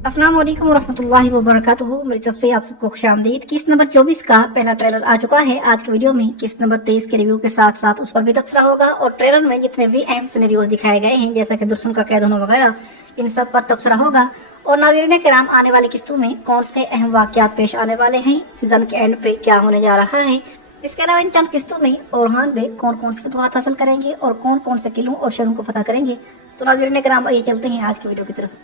अस्सलाम वालेकुम वरहमतुल्लाहि वबरकातुहू। मेरी तरफ से आप सबको खुशामदीद। किस्त नंबर 24 का पहला ट्रेलर आ चुका है। आज की वीडियो में किस्त नंबर 23 के रिव्यू के साथ साथ उस पर भी तबसरा होगा और ट्रेलर में जितने भी अहम सिनेरियोज दिखाए गए हैं जैसा कि दुश्मन का कैद होना वगैरह, इन सब पर तबसरा होगा। और नाज़रीन किराम, आने वाली किस्तों में कौन से अहम वाक़यात पेश आने वाले हैं, सीजन के एंड पे क्या होने जा रहा है, इसके अलावा इन चंद किस्तों में ओरहान बे कौन कौन से फतवात हासिल करेंगे और कौन कौन से किलों और शहरों को फतह करेंगे। तो नाज़रीन किराम, ये चलते हैं आज की वीडियो की तरफ।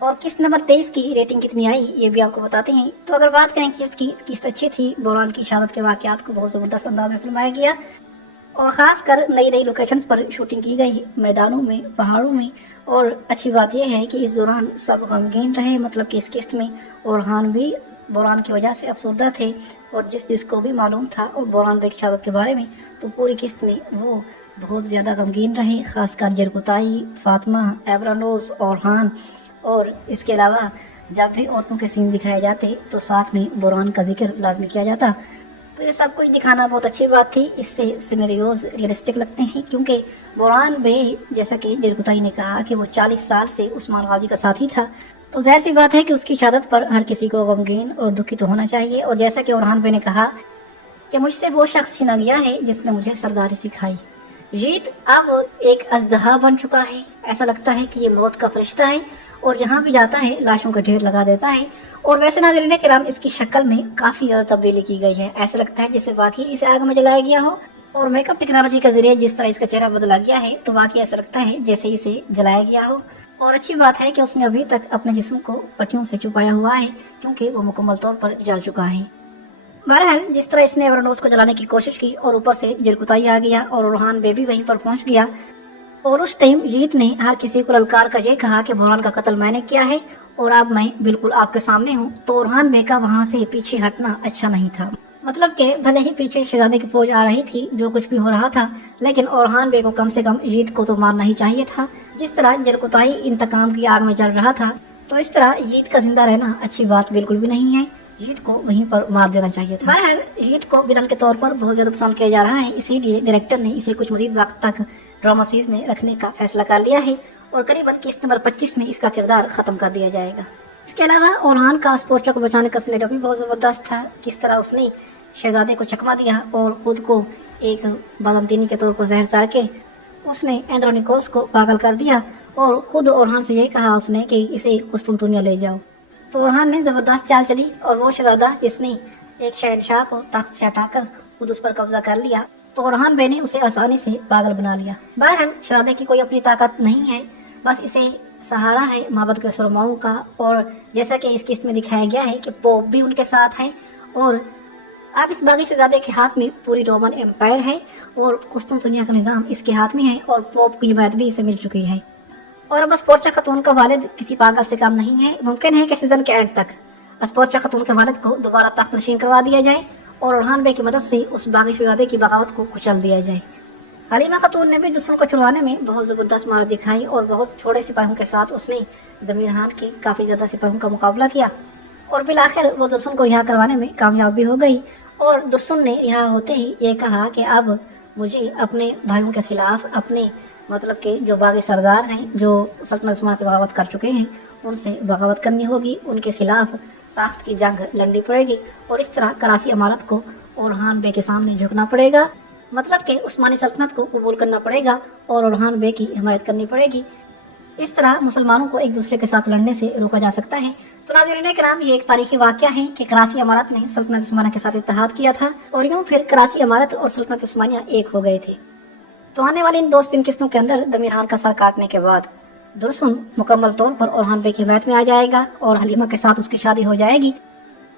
और किस्त नंबर 23 की रेटिंग कितनी आई ये भी आपको बताते हैं। तो अगर बात करें किस्त अच्छी थी। बोरान की शहादत के वाक़यात को बहुत ज़बरदस्त अंदाज में फिल्माया गया और ख़ासकर नई नई लोकेशंस पर शूटिंग की गई, मैदानों में, पहाड़ों में। और अच्छी बात यह है कि इस दौरान सब गमगीन रहे, मतलब कि इस किस्त में ओरहान भी बोरान की वजह से अफसरदा थे और जिसको भी मालूम था और बोरान बे की शहादत के बारे में, तो पूरी किस्त में वो बहुत ज़्यादा गमगीन रहे। ख़ासकर जरकुताई, फातिमा, एबरानोस, ओरहान। और इसके अलावा जब भी औरतों के सीन दिखाए जाते तो साथ में बोरान का जिक्र लाजमी किया जाता। तो ये सब कुछ दिखाना बहुत अच्छी बात थी। इससे सिनेरियोज रियलिस्टिक लगते हैं क्योंकि बोरान बे, जैसा कि जरकुताई ने कहा कि वो 40 साल से उस्मान गाजी का साथी था, तो जाहिर सी बात है कि उसकी शहादत पर हर किसी को गमगीन और दुखी तो होना चाहिए। और जैसा कि ओरहान बे ने कहा कि मुझसे वो शख्स छिना गया है जिसने मुझे सरदारी सिखाई। जीत अब एक अजदहा बन चुका है। ऐसा लगता है कि ये मौत का फरिश्ता है और जहाँ भी जाता है लाशों का ढेर लगा देता है। और वैसे नाज़रीन किराम, इसकी शक्ल में काफी ज्यादा तब्दीली की गई है। ऐसा लगता है जैसे वाकई इसे आग में जलाया गया हो और मेकअप टेक्नोलॉजी के जरिए जिस तरह इसका चेहरा बदला गया है तो वाकई ऐसा लगता है जैसे इसे जलाया गया हो। और अच्छी बात है कि उसने अभी तक अपने जिस्म को पट्टियों से छुपाया हुआ है क्योंकि वो मुकम्मल तौर पर जल चुका है। बहरहाल, जिस तरह इसने एवरनोस को जलाने की कोशिश की और ऊपर से जरकुताई आ गया और ओरहान बे भी वहीं पर पहुंच गया और उस टाइम जीत ने हर किसी को ललकार कर ये कहा कि बोरान का कत्ल मैंने किया है और अब मैं बिल्कुल आपके सामने हूँ। तो ओरहान बे का वहाँ से पीछे हटना अच्छा नहीं था। मतलब कि भले ही पीछे शहजादे की फौज आ रही थी, जो कुछ भी हो रहा था, लेकिन ओरहान बे को कम से कम जीत को तो मारना ही चाहिए था। जिस तरह जरकुताई इंतकाम की आग में जल रहा था, तो इस तरह जीत का जिंदा रहना अच्छी बात बिल्कुल भी नहीं है। जीत को वहीं पर मार देना चाहिए था। बहरहाल, जीत को विलन के तौर पर बहुत ज्यादा पसंद किया जा रहा है, इसीलिए डायरेक्टर ने इसे कुछ मजीद वक्त तक ड्रामा सीरीज में रखने का फैसला कर लिया है और करीबन किस्त नंबर 25 में इसका किरदार खत्म कर दिया जाएगा। इसके अलावा ओरहान का स्पोर्चा को बचाने का सिनेरियो भी बहुत जबरदस्त था। किस तरह उसने शहजादे को चकमा दिया और खुद को एक बादमदीनी के तौर पर जहर करके उसने एंड्रोनिकोस को पागल कर दिया और खुद ओरहान से यही कहा उसने कि इसे कुस्तुनतुनिया ले जाओ। तो ओरहान ने जबरदस्त चाल चली और वो शहजादा जिसने एक शहनशाह को तख्त से हटाकर खुद उस पर कब्जा कर लिया, तो ओरहान बे ने उसे आसानी से पागल बना लिया। बहरहाल, शहजादे की कोई अपनी ताकत नहीं है, बस इसे सहारा है माबद के सुरमाओं का। और जैसा कि इस किस्त में दिखाया गया है कि पोप भी उनके साथ है और अब इस बागी शहजादे के हाथ में पूरी रोमन एम्पायर है और कुस्तुनतुनिया का निजाम इसके हाथ में है और पोप की हिमायत भी इसे मिल चुकी है। और अब स्पोर्चा खातून का वालिद किसी पागल से कम नहीं है। मुमकिन है कि सीजन के एंड तक स्पोर्चा खातून के वालिद को दोबारा तख्त नशीन करवा दिया जाए और ओरहान बे की मदद से उस बागी शहजादे की बगावत को कुचल दिया जाए। हलीमा खातून ने भी दुश्मन को छुड़वाने में बहुत जबरदस्त महारत दिखाई और बहुत थोड़े सिपाहियों के साथ उसने दमीर खान की काफी ज्यादा सिपाहियों का मुकाबला किया और बिलाखिर वो दुश्मन को रिहा करवाने में कामयाब भी हो गई। और दुश्मन ने रिहा होते ही ये कहा कि अब मुझे अपने भाइयों के खिलाफ, अपने मतलब के जो बागी सरदार हैं जो सल्तनत उस्मान से बगावत कर चुके हैं, उनसे बगावत करनी होगी, उनके खिलाफ ताख्त की जंग लड़नी पड़ेगी और इस तरह कराची अमारत को ओरहान बे के सामने झुकना पड़ेगा। मतलब कि उस्मानी सल्तनत को कबूल करना पड़ेगा और ओरहान बे की हिमायत करनी पड़ेगी। इस तरह मुसलमानों को एक दूसरे के साथ लड़ने से रोका जा सकता है। तो नाज़रीन किराम, ये एक तारीखी वाक़या है कि कराची अमारत ने सल्तनत उस्मानिया के साथ इत्तेहाद किया था और यूं फिर कराची अमारत और सल्तनत उस्मानिया एक हो गए थे। तो आने वाली इन 2-3 किस्तों के अंदर दमीर खान का सर काटने के बाद दुर्सुन मुकम्मल तौर पर ओरहान बे की हिमायत में आ जाएगा और हलीमा के साथ उसकी शादी हो जाएगी।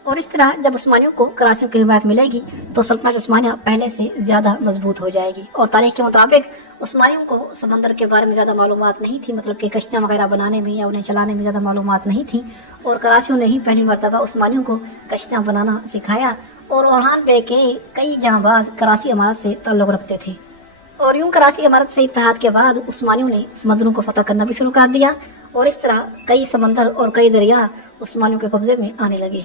और इस तरह जब उस्मानियों को कराचियों की हिमायत मिलेगी तो सल्तनत उस्मानिया पहले से ज्यादा मजबूत हो जाएगी। और तारीख के मुताबिक उस्मानियों को समंदर के बारे में ज्यादा मालूमात नहीं थी, मतलब कि कश्तियां वगैरह बनाने में या उन्हें चलाने में ज्यादा मालूमात नहीं थी और कराचियों ने ही पहली मरतबा उस्मानियों को कश्तियां बनाना सिखाया। और ओरहान बे के कई जहांबाज कराची अमारत से ताल्लुक रखते थे और यूं कराची अमारत से इत्तेहाद के बाद उस्मानियों ने समंदरों को फतह करना भी शुरू कर दिया और इस तरह कई समंदर और कई दरिया उस्मानियों के कब्जे में आने लगे।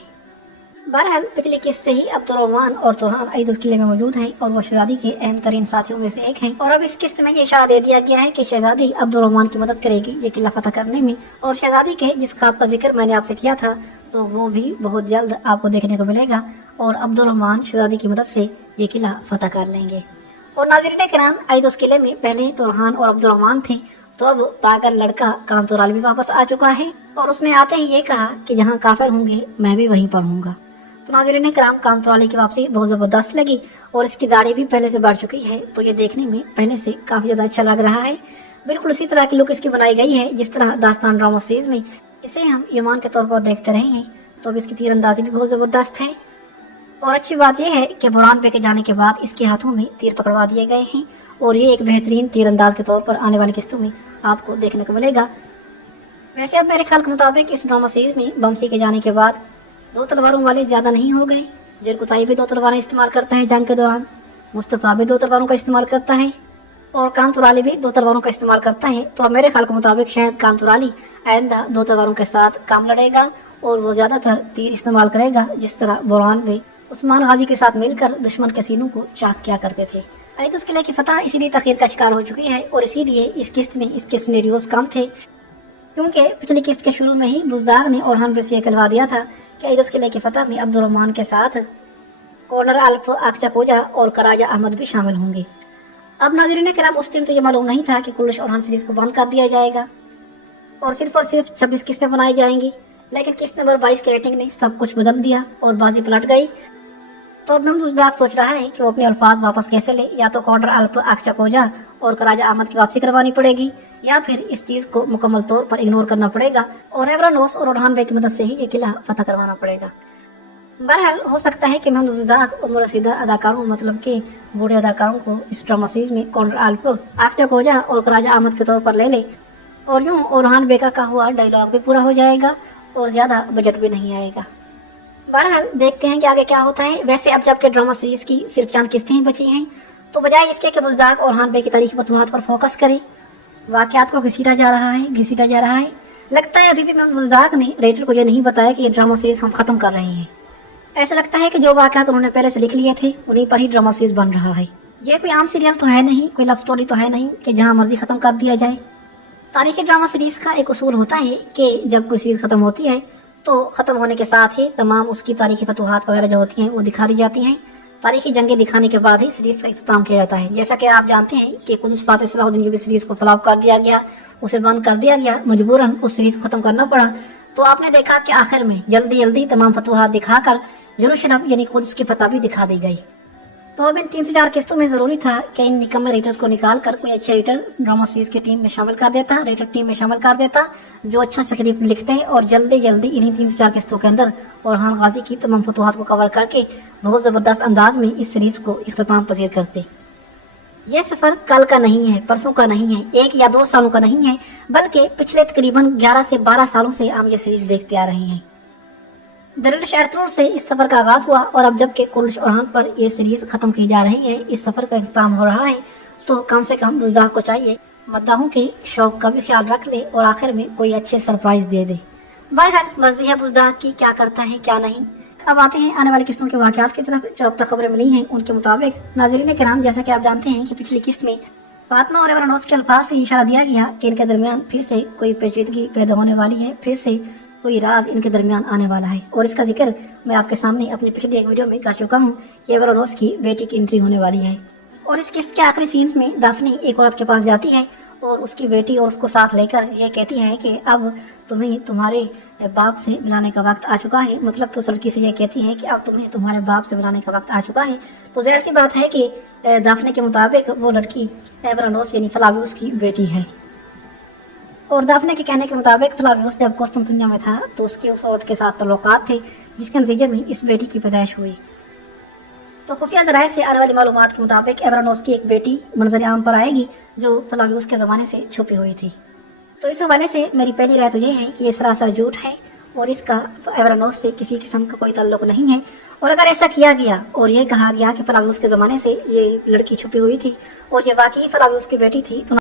बहरहाल पिछले किस्से ही अब्दुर्रहमान और तुरहान ईद उस किले में मौजूद हैं और वो शहजादी के अहम तरीन साथियों में से एक हैं। और अब इस किस्त में ये इशारा दे दिया गया है कि शहजादी अब्दुर्रहमान की मदद करेगी ये किला फतह करने में। और शहजादी के जिस ख्वाब का जिक्र मैंने आपसे किया था तो वो भी बहुत जल्द आपको देखने को मिलेगा और अब्दुर्रहमान शहजादी की मदद से ये किला फतह कर लेंगे। और नाज़रीन किराम, ईद उस किले में पहले तुरहान और अब्दुर्रहमान थे, तो अब पागल लड़का कांतुराल भी वापस आ चुका है और उसने आते ही ये कहा कि जहाँ काफिर होंगे मैं भी वहीं पर हूँगा। तो नाज़रीन किराम, कांतुराली की वापसी बहुत जबरदस्त लगी और इसकी दाढ़ी भी पहले से बढ़ चुकी है, तो ये देखने में पहले से काफी ज्यादा अच्छा लग रहा है। बिल्कुल उसी तरह की लुक इसकी बनाई गई है जिस तरह दास्तान ड्रामा सीरीज में इसे हम ईमान के तौर पर देखते रहे हैं। तो अब इसकी तीरंदाजी भी बहुत जबरदस्त है। और अच्छी बात यह है कि बुरहान पे के जाने के बाद इसके हाथों में तीर पकड़वा दिए गए हैं और ये एक बेहतरीन तीरंदाज के तौर पर आने वाली किस्तों में आपको देखने को मिलेगा। वैसे अब मेरे ख्याल के मुताबिक इस ड्रामा सीरीज में बमसी के जाने के बाद दो तलवारों वाले ज्यादा नहीं हो गए। जरकुताई भी दो तलवारें इस्तेमाल करता है जंग के दौरान, मुस्तफा भी दो तलवारों का इस्तेमाल करता है और कांतुराली भी दो तलवारों का इस्तेमाल करता है। तो अब मेरे ख्याल के मुताबिक शायद कांतुराली आइंदा दो तलवारों के साथ काम लड़ेगा और वो ज्यादातर तीर इस्तेमाल करेगा जिस तरह बुरहान में उस्मान गाजी के साथ मिलकर दुश्मन के सीनों को चाक किया करते थे। ईद उस किले की फतह इसीलिए तखीर का शिकार हो चुकी है और इसीलिए इस किस्त में इसके सिनेरियोज कम थे, क्योंकि पिछली किस्त के शुरू में ही बुज़दाग ने ओरहान पे से कहलवा दिया था कि ईद उस किले की फतह में अब्दुर्रहमान के साथ कॉर्नर अल्फ आक्चाकोजा और कराजा अहमद भी शामिल होंगे। अब नाज़रीन किराम, उस दिन तो ये मालूम नहीं था कि कुल्लश ओरहान सीरीज को बंद कर दिया जाएगा और सिर्फ 26 किस्तें बनाई जाएंगी, लेकिन किस्त नंबर 22 के रेटिंग ने सब कुछ बदल दिया और बाजी पलट गई। तो अब बुज़दाग सोच रहा है कि वो अपने अल्फाज वापस कैसे ले, या तो कॉर्नर अल्फ आक्चाकोजा और कराजा अहमद की वापसी करवानी पड़ेगी या फिर इस चीज को मुकम्मल तौर पर इग्नोर करना पड़ेगा और एवरानोस और ओरहान बे की मदद से ही ये किला फतह करवाना पड़ेगा। बहरहाल हो सकता है कि महमूद बुज़दाग और रसीदा अदाकारों मतलब के बूढ़े अदाकारों को इस ड्रामा सीरीज में कॉर्नर अल्फ आक्चाकोजा और कराजा अहमद के तौर पर ले ले और यूं ओरहान बेका का हुआ डायलॉग भी पूरा हो जाएगा और ज्यादा बजट भी नहीं आएगा। बहरहाल देखते हैं कि आगे क्या होता है। वैसे अब जबकि ड्रामा सीरीज की सिर्फ चंद किस्तें ही बची हैं, तो बजाय इसके कि बुज़दाग और ओरहान बे की तारीखी फतूहात पर फोकस करें, वाकयात को घसीटा जा रहा है। लगता है अभी भी बुज़दाग ने राइटर को यह नहीं बताया कि ये ड्रामा सीरीज हम खत्म कर रहे हैं। ऐसा लगता है कि जो वाकयात उन्होंने पहले से लिख लिए थे उन्हीं पर ही ड्रामा सीरीज बन रहा है। ये कोई आम सीरियल तो है नहीं, कोई लव स्टोरी तो है नहीं कि जहाँ मर्जी खत्म कर दिया जाए। तारीखी ड्रामा सीरीज का एक उसूल होता है कि जब कोई सीरीज खत्म होती है तो खत्म होने के साथ ही तमाम उसकी तारीखी फतूहात वगैरह जो होती हैं वो दिखा दी जाती हैं। तारीखी जंगें दिखाने के बाद ही सीरीज का इख्तिताम किया जाता है। जैसा कि आप जानते हैं कि कुदस फातिह सलाहुद्दीन की सीरीज को फ्लॉप कर दिया गया, उसे बंद कर दिया गया, मजबूरन उस सीरीज को खत्म करना पड़ा। तो आपने देखा कि आखिर में जल्दी तमाम फतूहात दिखाकर यरूशलेम यानी कुदस की फतह भी दिखा दी गई। तो अब इन 3 से 4 किस्तों में जरूरी था कि इन निकम्मे राइटर्स को निकाल कर कोई अच्छे राइटर ड्रामा सीरीज की टीम में शामिल कर देता, राइटर टीम में शामिल कर देता जो अच्छा स्क्रिप्ट लिखते हैं और जल्दी इन्हीं 3 से 4 किस्तों के अंदर ओरहान गाजी की तमाम फतूहात को कवर करके बहुत जबरदस्त अंदाज में इस सीरीज को इख्तिताम पसीर करते। यह सफर कल का नहीं है, परसों का नहीं है, 1 या 2 सालों का नहीं है, बल्कि पिछले तकरीबन 11 से 12 सालों से हम ये सीरीज देखते आ रहे हैं। दरिल एर्तुगरुल से इस सफर का आगाज हुआ और अब जबकि कुल्लश ओरहान पर यह सीरीज खत्म की जा रही है, इस सफर का इख्तिताम हो रहा है, तो कम से कम बुज़दाग को चाहिए मद्दाहों के शौक का भी ख्याल रख ले और आखिर में कोई अच्छे सरप्राइज दे दे। बहरहाल मर्जी है बुज़दाग की क्या करता है क्या नहीं। अब आते हैं आने वाली किस्तों के वाकयात की तरफ। जो अब तक खबरें मिली हैं उनके मुताबिक नाज़रीन किराम, जैसा कि आप जानते हैं कि पिछली किस्त में फातिमा और एवरानोस के अल्फाज से इशारा दिया गया कि इनके दरमियान फिर से कोई पेचीदगी पैदा होने वाली है, फिर से कोई राज इनके दरमियान आने वाला है। और इसका जिक्र मैं आपके सामने अपनी पिछली एक वीडियो में कर चुका हूँ कि एवरानोस की बेटी की एंट्री होने वाली है। और इस किस्त के आखिरी सीन्स में दाफनी एक औरत के पास जाती है और उसकी बेटी और उसको साथ लेकर ये कहती है कि अब तुम्हें तुम्हारे बाप से मिलाने का वक्त आ चुका है। मतलब कि उस लड़की से ये कहती है कि अब तुम्हें तुम्हारे बाप से मिलाने का वक्त आ चुका है। तो जाहिर सी बात है कि दाफने के मुताबिक वो लड़की एवरानोस यानी फ्लावियस की बेटी है। और दाफने के कहने के मुताबिक फ्लावियस जब कुस्तुनतुनिया में था तो उसके उस औरत के साथ तल्लुकात थे, जिसके नतीजे में इस बेटी की पैदाइश हुई। तो खुफिया ज़राए से आने वाली मालूमात के मुताबिक एवरानोस की एक बेटी मंजर आम पर आएगी जो फ्लावियस के ज़माने से छुपी हुई थी। तो इस हवाले से मेरी पहली राय तो ये है कि ये सरासर झूठ है और इसका एवरानोस से किसी किस्म का कोई ताल्लुक नहीं है। और अगर ऐसा किया गया और ये कहा गया कि फ्लावियस के ज़माने से ये लड़की छुपी हुई थी और ये वाकई फ्लावियस की बेटी थी तो